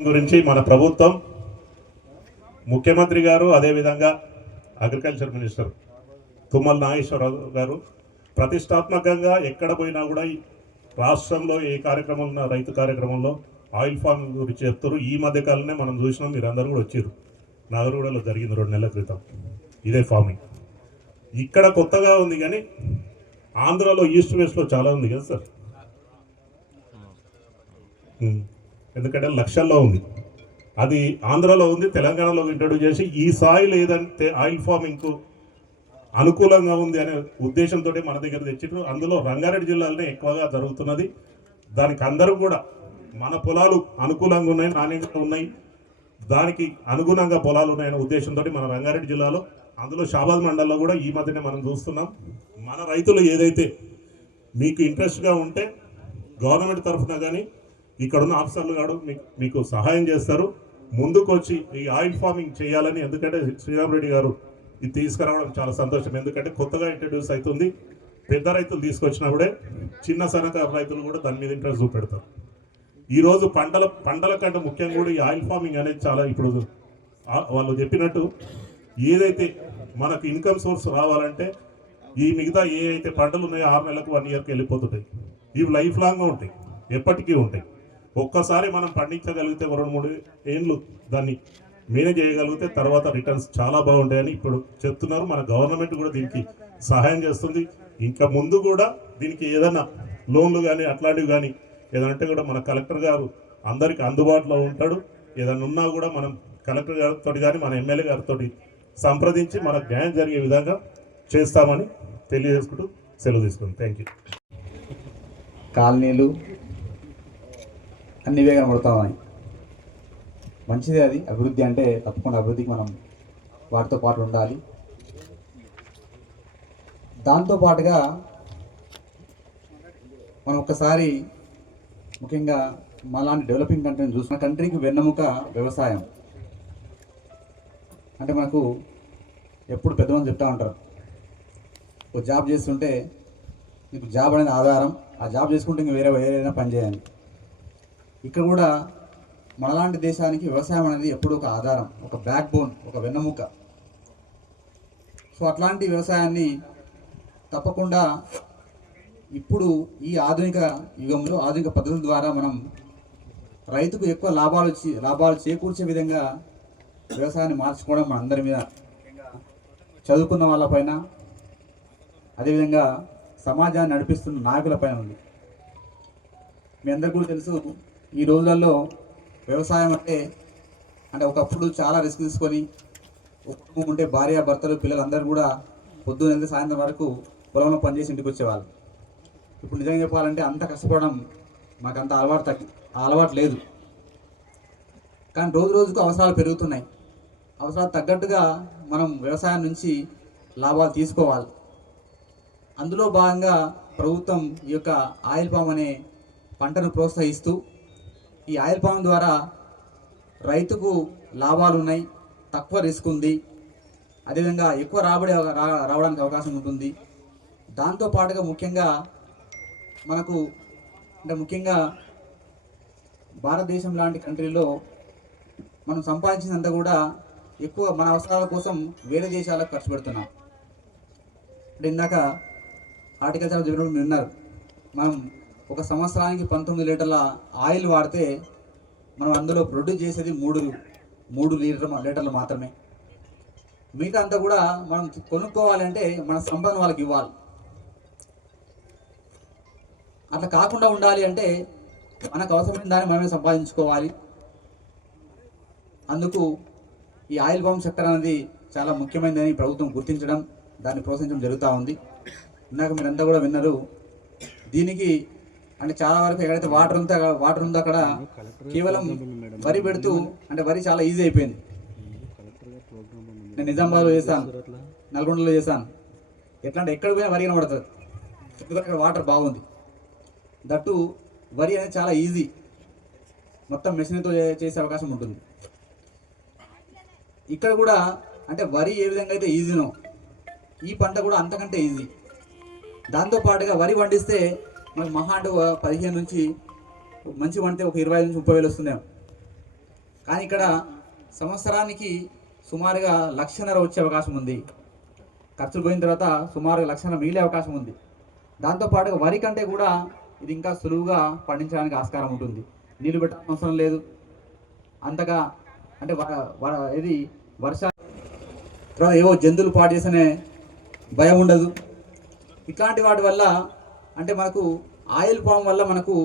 గురించి మన ప్రభుత్వం ముఖ్యమంత్రి గారు అదేవిధంగా అగ్రికల్చర్ మినిస్టర్ తుమ్మల నాగేశ్వరరావు గారు ప్రతిష్టాత్మకంగా ఎక్కడ పోయినా కూడా ఈ రాష్ట్రంలో ఏ కార్యక్రమం ఉన్న రైతు కార్యక్రమంలో ఆయిల్ ఫార్మ్ గురించి చెప్తారు ఈ మధ్య కాలంలో మనం చూసినాం మీరు అందరూ కూడా వచ్చారు నాగరగూడలో జరిగింది రెండు నెలల క్రితం ఇదే ఫార్మింగ్. ఇక్కడ కొత్తగా ఉంది కానీ ఆంధ్రాలో ఈస్ట్ వెస్ట్లో చాలా ఉంది కదా సార్. ఎందుకంటే లక్షల్లో ఉంది. అది ఆంధ్రాలో ఉంది తెలంగాణలో ఇంట్రడ్యూస్ చేసి ఈ సాయిల్ ఏదంటే ఆయిల్ ఫార్మింగ్కు అనుకూలంగా ఉంది అనే ఉద్దేశంతో మన దగ్గర తెచ్చిండ్రు అందులో రంగారెడ్డి జిల్లాలోనే ఎక్కువగా జరుగుతున్నది. దానికి అందరూ కూడా మన పొలాలు అనుకూలంగా ఉన్నాయి నాణ్యంగా ఉన్నాయి. దానికి అనుగుణంగా పొలాలు ఉన్నాయనే ఉద్దేశంతో మన రంగారెడ్డి జిల్లాలో. అందులో షాబాద్ మండలంలో కూడా ఈ మధ్యనే మనం చూస్తున్నాం. మన రైతులు ఏదైతే మీకు ఇంట్రెస్ట్గా ఉంటే గవర్నమెంట్ తరఫున కానీ ఇక్కడ ఉన్న ఆఫీసర్లు కాదు మీకు మీకు సహాయం చేస్తారు. ముందుకు వచ్చి ఈ ఆయిల్ ఫార్మింగ్ చేయాలని ఎందుకంటే శ్రీరామ్ రెడ్డి గారు ఇది తీసుకురావడం చాలా సంతోషం. ఎందుకంటే కొత్తగా ఇంట్రడ్యూస్ అవుతుంది. పెద్ద రైతులు తీసుకొచ్చినప్పుడే చిన్న సన్నకారు రైతులు కూడా దాని మీద ఇంట్రెస్ట్ చూపెడతారు. ఈరోజు పంటల పంటల కంటే ముఖ్యంగా కూడా ఈ ఆయిల్ ఫార్మింగ్ అనేది చాలా ఇప్పుడు వాళ్ళు చెప్పినట్టు ఏదైతే మనకు ఇన్కమ్ సోర్స్ రావాలంటే ఈ మిగతా ఏ అయితే పంటలు ఉన్నాయో ఆరు నెలలకు వన్ ఇయర్కి వెళ్ళిపోతుంటాయి. ఇవి లైఫ్ లాంగ్గా ఉంటాయి. ఎప్పటికీ ఉంటాయి. ఒక్కసారి మనం పండించగలిగితే రెండు మూడు ఏళ్ళు దాన్ని మేనేజ్ చేయగలిగితే తర్వాత రిటర్న్స్ చాలా బాగుంటాయని ఇప్పుడు చెప్తున్నారు. మన గవర్నమెంట్ కూడా దీనికి సహాయం చేస్తుంది. ఇంకా ముందు కూడా దీనికి ఏదైనా లోన్లు కానీ అట్లాంటివి కానీ ఏదంటే కూడా మన కలెక్టర్ గారు అందరికి అందుబాటులో ఉంటాడు. ఏదైనా ఉన్నా కూడా మనం కలెక్టర్ గారితో కానీ మన ఎమ్మెల్యే గారితో సంప్రదించి మన న్యాయం జరిగే విధంగా చేస్తామని తెలియజేసుకుంటూ సెలవు తీసుకుంటాం థ్యాంక్ యూ కాలనీలు అన్ని వేగం పడుతున్నాయి మంచిదే అది. అభివృద్ధి అంటే తప్పకుండా అభివృద్ధికి మనం వాటితో పాటు ఉండాలి. దాంతో పాటుగా మనం ఒక్కసారి ముఖ్యంగా మాలాంటి డెవలపింగ్ కంట్రీని చూసిన కంట్రీకి వెన్నెముక వ్యవసాయం. అంటే మనకు ఎప్పుడు పెద్దమంది చెప్తా ఉంటారు. ఒక జాబ్ చేస్తుంటే నీకు జాబ్ అనేది ఆధారం. ఆ జాబ్ చేసుకుంటే ఇంక వేరే వేరేనా పని చేయాలి. ఇక్కడ కూడా మనలాంటి దేశానికి వ్యవసాయం అనేది ఎప్పుడూ ఒక ఆధారం ఒక బ్యాక్ బోన్ ఒక వెన్నెముక. సో అట్లాంటి వ్యవసాయాన్ని తప్పకుండా ఇప్పుడు ఈ ఆధునిక యుగంలో ఆధునిక పద్ధతుల ద్వారా మనం రైతుకు ఎక్కువ లాభాలు వచ్చి లాభాలు చేకూర్చే విధంగా వ్యవసాయాన్ని మార్చుకోవడం మన అందరి మీద చదువుకున్న వాళ్ళపైన అదేవిధంగా సమాజాన్ని నడిపిస్తున్న నాయకులపైన ఉంది. మీ అందరికీ కూడా తెలుసు ఈ రోజులలో వ్యవసాయం అంటే అంటే ఒకప్పుడు చాలా రిస్క్ తీసుకొని ఒక కుటుంబం ఉంటే భార్య భర్తలు పిల్లలందరూ కూడా పొద్దున్న వెళ్తే సాయంత్రం వరకు పొలంలో పనిచేసి ఇంటికి వచ్చేవాళ్ళు. ఇప్పుడు నిజంగా చెప్పాలంటే అంత కష్టపడడం మాకు అంత అలవాటు తగ్గి ఆ అలవాటు లేదు. కానీ రోజు రోజుకు అవసరాలు పెరుగుతున్నాయి. అవసరాలు తగ్గట్టుగా మనం వ్యవసాయం నుంచి లాభాలు తీసుకోవాలి. అందులో భాగంగా ప్రభుత్వం ఈ యొక్క ఆయిల్ పామ్ అనే పంటను ప్రోత్సహిస్తూ ఈ ఆయిల్ పామ్ ద్వారా రైతుకు లాభాలు ఉన్నాయి తక్కువ రిస్క్ ఉంది అదేవిధంగా ఎక్కువ రాబడి రా- రావడానికి అవకాశం ఉంటుంది. దాంతో పాటుగా ముఖ్యంగా మనకు అంటే ముఖ్యంగా భారతదేశం లాంటి కంట్రీలో మనం సంపాదించినంత కూడా ఎక్కువ మన అవసరాల కోసం వేరే దేశాలకు ఖర్చు పెడుతున్నాం. అంటే ఇందాక ఆర్టికల్చర్ చెప్పినప్పుడు విన్నారు మనం ఒక సంవత్సరానికి పంతొమ్మిది లీటర్ల ఆయిల్ వాడితే మనం అందులో ప్రొడ్యూస్ చేసేది మూడు మూడు లీటర్ లీటర్లు మాత్రమే. మిగతా అంతా కూడా మనం కొనుక్కోవాలంటే మన సంపద వాళ్ళకి ఇవ్వాలి. అట్లా కాకుండా ఉండాలి అంటే మనకు అవసరమైన దాన్ని మనమే సంపాదించుకోవాలి. అందుకు ఈ ఆయిల్ పంప్ సెక్టర్ అనేది చాలా ముఖ్యమైనదని ప్రభుత్వం గుర్తించడం దాన్ని ప్రోత్సహించడం జరుగుతూ ఉంది. ఇందాక మీరంతా కూడా విన్నారు దీనికి అంటే చాలా వరకు ఎక్కడైతే వాటర్ ఉందో వాటర్ ఉందో అక్కడ కేవలం వరి పెడుతూ అంటే వరి చాలా ఈజీ అయిపోయింది. నేను నిజామాబాద్లో చేశాను. నల్గొండలో చేశాను. ఎట్లా అంటే ఎక్కడ పోయినా వరి కనబడుతుంది. ఎందుకంటే అక్కడ వాటర్ బాగుంది దట్టు వరి అనేది చాలా ఈజీ మొత్తం మెషిన్తో చేసే అవకాశం ఉంటుంది. ఇక్కడ కూడా అంటే వరి ఏ విధంగా అయితే ఈజీనో ఈ పంట కూడా అంతకంటే ఈజీ దాంతో పాటుగా వరి పండిస్తే మనకు మహా అంటే పదిహేను నుంచి మంచి అంటే ఒక ఇరవై ఐదు నుంచి ముప్పై వేలు వస్తున్నాయి. కానీ ఇక్కడ సంవత్సరానికి సుమారుగా లక్షన్నర వచ్చే అవకాశం ఉంది. ఖర్చులు పోయిన తర్వాత సుమారుగా లక్షన్నర మిగిలే అవకాశం ఉంది. దాంతోపాటుగా వరి కంటే కూడా ఇది ఇంకా సులువుగా పండించడానికి ఆస్కారం ఉంటుంది. నీళ్ళు పెట్టాల్సిన అవసరం లేదు. అంతగా అంటే వ- ఇది వర్ష తర్వాత ఏవో జంతువులు పాటు చేసనే భయం ఉండదు. ఇట్లాంటి వాటి వల్ల అంటే మనకు ఆయిల్ పామ్ వల్ల మనకు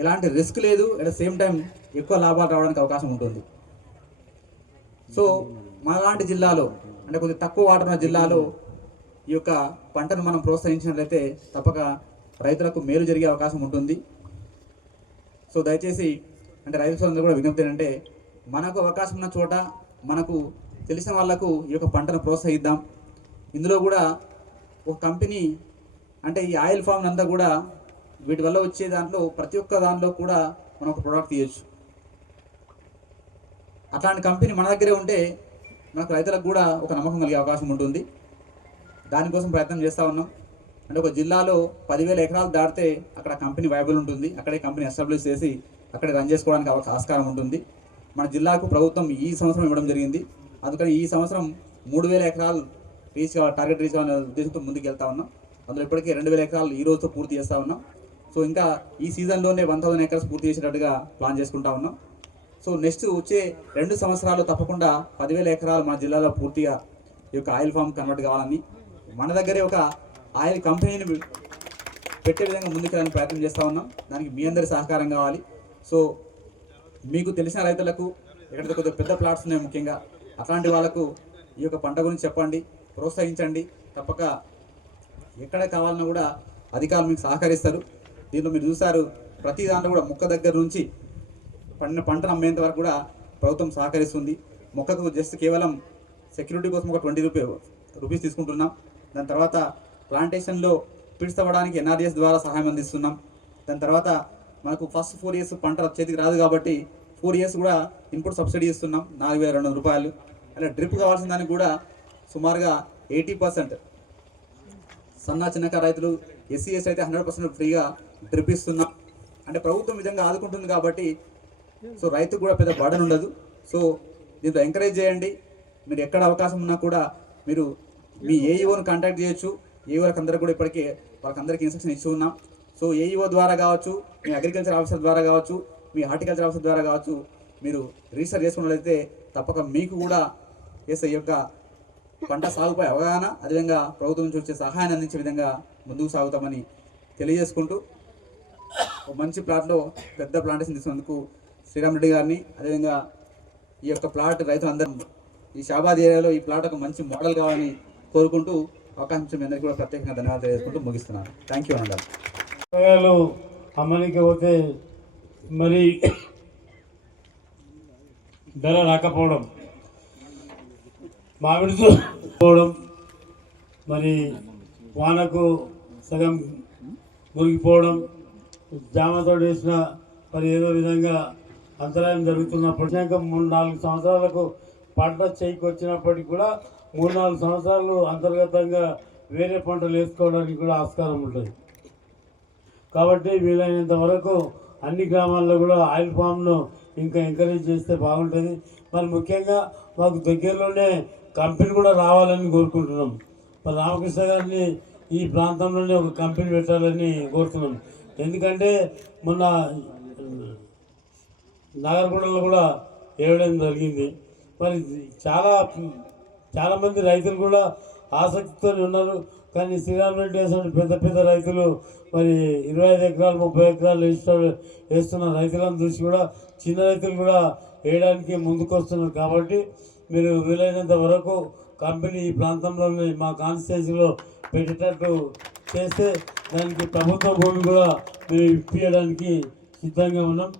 ఎలాంటి రిస్క్ లేదు అట్ ద సేమ్ టైం ఎక్కువ లాభాలు రావడానికి అవకాశం ఉంటుంది. సో మనలాంటి జిల్లాలో అంటే కొద్దిగా తక్కువ వాటర్ ఉన్న జిల్లాలో ఈ యొక్క పంటను మనం ప్రోత్సహించినట్లయితే తప్పక రైతులకు మేలు జరిగే అవకాశం ఉంటుంది. సో దయచేసి అంటే రైతు సోదరులు కూడా విజ్ఞప్తి ఏంటంటే మనకు అవకాశం ఉన్న చోట మనకు తెలిసిన వాళ్ళకు ఈ యొక్క పంటను ప్రోత్సహిద్దాం. ఇందులో కూడా ఒక కంపెనీ అంటే ఈ ఆయిల్ ఫామ్ అంతా కూడా వీటి వల్ల వచ్చే దాంట్లో ప్రతి ఒక్క దానిలో కూడా మనం ఒక ప్రోడక్ట్ తీయచ్చు. అట్లాంటి కంపెనీ మన దగ్గరే ఉంటే మనకు రైతులకు కూడా ఒక నమ్మకం కలిగే అవకాశం ఉంటుంది. దానికోసం ప్రయత్నం చేస్తూ ఉన్నాం. అంటే ఒక జిల్లాలో పదివేల ఎకరాలు దాటితే అక్కడ కంపెనీ వైబుల్ ఉంటుంది. అక్కడే కంపెనీ ఎస్టాబ్లిష్ చేసి అక్కడే రన్ చేసుకోవడానికి అవకా ఆస్కారం ఉంటుంది. మన జిల్లాకు ప్రభుత్వం ఈ సంవత్సరం ఇవ్వడం జరిగింది. అందుకని ఈ సంవత్సరం మూడు వేల ఎకరాలు రీచ్ కావాలి టార్గెట్ రీచ్ కావాలనే ఉద్దేశంతో ముందుకు వెళ్తా ఉన్నాం. అందులో ఇప్పటికే రెండు వేల ఎకరాలు ఈ రోజుతో పూర్తి చేస్తూ ఉన్నాం. సో ఇంకా ఈ సీజన్లోనే వన్ థౌసండ్ ఎకర్స్ పూర్తి చేసేటట్టుగా ప్లాన్ చేసుకుంటా ఉన్నాం. సో నెక్స్ట్ వచ్చే రెండు సంవత్సరాలు తప్పకుండా పదివేల ఎకరాలు మన జిల్లాలో పూర్తిగా ఈ యొక్క ఆయిల్ ఫామ్ కన్వర్ట్ కావాలని మన దగ్గరే ఒక ఆయిల్ కంపెనీని పెట్టే విధంగా ముందుకెళ్ళడానికి ప్రయత్నం చేస్తూ ఉన్నాం. దానికి మీ అందరి సహకారం కావాలి. సో మీకు తెలిసిన రైతులకు ఎక్కడ కొద్దిగా పెద్ద ప్లాట్స్ ఉన్నాయి ముఖ్యంగా అట్లాంటి వాళ్ళకు ఈ యొక్క పంట గురించి చెప్పండి ప్రోత్సహించండి. తప్పక ఎక్కడ కావాలన్నా కూడా అధికారులు మీకు సహకరిస్తారు. దీంట్లో మీరు చూసారు ప్రతి దాంట్లో కూడా మొక్క దగ్గర నుంచి పండిన పంటను అమ్మేంత వరకు కూడా ప్రభుత్వం సహకరిస్తుంది. మొక్కకు జస్ట్ కేవలం సెక్యూరిటీ కోసం ఒక ట్వంటీ రూపీ రూపీస్ తీసుకుంటున్నాం. దాని తర్వాత ప్లాంటేషన్లో పిడ్స్ అవ్వడానికి ఎన్ఆర్డిఎస్ ద్వారా సహాయం అందిస్తున్నాం. దాని తర్వాత మనకు ఫస్ట్ ఫోర్ ఇయర్స్ పంట చేతికి రాదు కాబట్టి ఫోర్ ఇయర్స్ కూడా ఇన్పుట్ సబ్సిడీ ఇస్తున్నాం నాలుగు వేల రెండు వందల రూపాయలు. అలా డ్రిప్ కావాల్సిన దానికి కూడా సుమారుగా ఎయిటీ పర్సెంట్ సన్న చిన్నకారు రైతులు ఎస్సీఎస్ అయితే హండ్రెడ్ పర్సెంట్ ఫ్రీగా డ్రిప్ ఇస్తున్నాం అంటే ప్రభుత్వం విధంగా ఆదుకుంటుంది కాబట్టి సో రైతుకు కూడా పెద్ద బర్డన్ ఉండదు. సో దీంట్లో ఎంకరేజ్ చేయండి. మీరు ఎక్కడ అవకాశం ఉన్నా కూడా మీరు మీ ఏఈఓని కాంటాక్ట్ చేయొచ్చు. ఏఈఓలకు అందరూ కూడా ఇప్పటికే వాళ్ళకందరికీ ఇన్స్ట్రక్షన్ ఇచ్చి ఉన్నాం. సో ఏఈఓ ద్వారా కావచ్చు మీ అగ్రికల్చర్ ఆఫీసర్ ద్వారా కావచ్చు మీ హార్టికల్చర్ ఆఫీసర్ ద్వారా కావచ్చు మీరు రీసెర్చ్ చేసుకున్నట్లయితే తప్పక మీకు కూడా చేసే యొక్క పంట సాగుపై అవగాహన అదేవిధంగా ప్రభుత్వం నుంచి వచ్చే సహాయాన్ని అందించే విధంగా ముందుకు సాగుతామని తెలియజేసుకుంటూ ఒక మంచి ప్లాట్లో పెద్ద ప్లాంటేషన్ తీసుకున్నందుకు శ్రీరామ్ రెడ్డి గారిని అదేవిధంగా ఈ యొక్క ప్లాట్ రైతులందరూ ఈ షాబాద్ ఏరియాలో ఈ ప్లాట్ ఒక మంచి మోడల్ కావాలని కోరుకుంటూ అవకాశం ఇచ్చిన మీ అందరికీ కూడా ప్రత్యేకంగా ధన్యవాదాలు తెలియజేసుకుంటూ ముగిస్తున్నాను. థ్యాంక్ యూ అన్నారు కూరగాయలు పోతే మరి ధర రాకపోవడం. మామిడితో పోవడం మరి వానకు సగం మురిగిపోవడం జామతో వేసిన మరి ఏదో విధంగా అంతరాయం జరుగుతున్నప్పుడు ఇంకా మూడు నాలుగు సంవత్సరాలకు పంట చేయికి వచ్చినప్పటికీ కూడా మూడు నాలుగు సంవత్సరాలు అంతర్గతంగా వేరే పంటలు వేసుకోవడానికి కూడా ఆస్కారం ఉంటుంది. కాబట్టి వీలైనంత వరకు అన్ని గ్రామాల్లో కూడా ఆయిల్ ఫామ్ను ఇంకా ఎంకరేజ్ చేస్తే బాగుంటుంది. మరి ముఖ్యంగా మాకు దగ్గరలోనే కంపెనీ కూడా రావాలని కోరుకుంటున్నాం. మరి రామకృష్ణ గారిని ఈ ప్రాంతంలోనే ఒక కంపెనీ పెట్టాలని కోరుతున్నాం. ఎందుకంటే మొన్న నాగరగూడలో కూడా వేయడం జరిగింది. మరి చాలా చాలామంది రైతులు కూడా ఆసక్తితో ఉన్నారు. కానీ శ్రీరామ్ రెడ్డి వేసిన పెద్ద పెద్ద రైతులు మరి ఇరవై ఐదు ఎకరాలు ముప్పై ఎకరాలు వేస్తారు వేస్తున్న రైతులను చూసి కూడా చిన్న రైతులు కూడా వేయడానికి ముందుకు వస్తున్నారు కాబట్టి మీరు వీలైనంత వరకు కంపెనీ ఈ ప్రాంతంలోనే మా కాన్స్టిట్యూన్సీలో పెట్టేటట్టు చేస్తే దానికి ప్రభుత్వ భూమి కూడా మేము ఇప్పించడానికి సిద్ధంగా ఉన్నాం.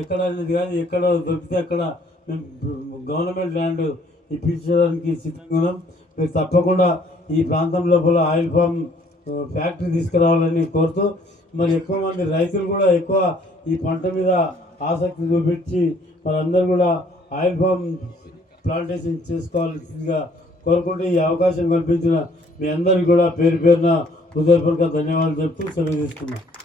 ఎక్కడ అనేది కానీ ఎక్కడ దొరికితే అక్కడ మేము గవర్నమెంట్ ల్యాండ్ ఇప్పించడానికి సిద్ధంగా ఉన్నాం. మీరు తప్పకుండా ఈ ప్రాంతం లోపల ఆయిల్ ఫామ్ ఫ్యాక్టరీ తీసుకురావాలని కోరుతూ మరి ఎక్కువ మంది రైతులు కూడా ఎక్కువ ఈ పంట మీద ఆసక్తి చూపించి వాళ్ళందరూ కూడా ఆయిల్ ఫామ్ ప్లాంటేషన్ చేసుకోవాల్సిందిగా కోరుకుంటూ ఈ అవకాశం కల్పించిన మీ అందరికీ కూడా పేరు పేరున హృదయపూర్వక ధన్యవాదాలు చెప్తూ సెలవు తీసుకున్నాను